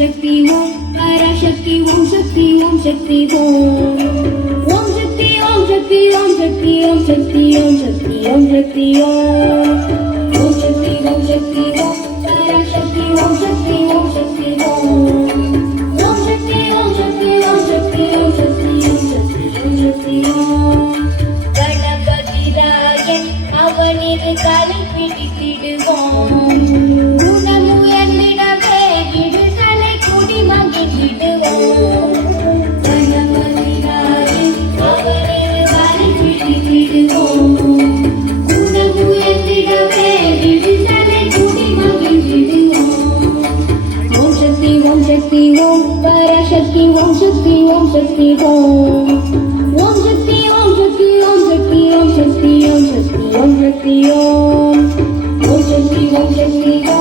शक्ति ओम पराशक्ति ओम शक्ति ओम शक्ति ओम शक्ति ओम शक्ति ओम शक्ति ओम शक्ति ओम शक्ति ओम शक्ति ओम शक्ति ओम शक्ति ओम पराशक्ति ओम शक्ति ओम शक्ति ओम शक्ति ओम शक्ति ओम शक्ति ओम शक्ति ओम शक्ति ओम शक्ति ओम गणपति रायन அவனிரு காலை பிடித்திடுவோம் குணமுயர்ந்திடவே விடுதலை கூடி மகிழ்ந்திடுவோம் கணபதி ராயன் அவனிரு காலை பிடித்திடுவோம் குணமுயர்ந்திடவே விடுதலை கூடி மகிழ்ந்திடுவோம் ஓம் சக்தி ஓம் சக்தி ஓம் பராசக்தி ஓம் சக்தி ஓம் சக்தி ஓம் ஓம் சக்தி ஓம் சக்தி ஓம் சக்தி ஓம் சக்தி ஓம் சக்தி ஓம் சக்தி ஓம் ஓம் சக்தி ஓம் சக்தி ஓம்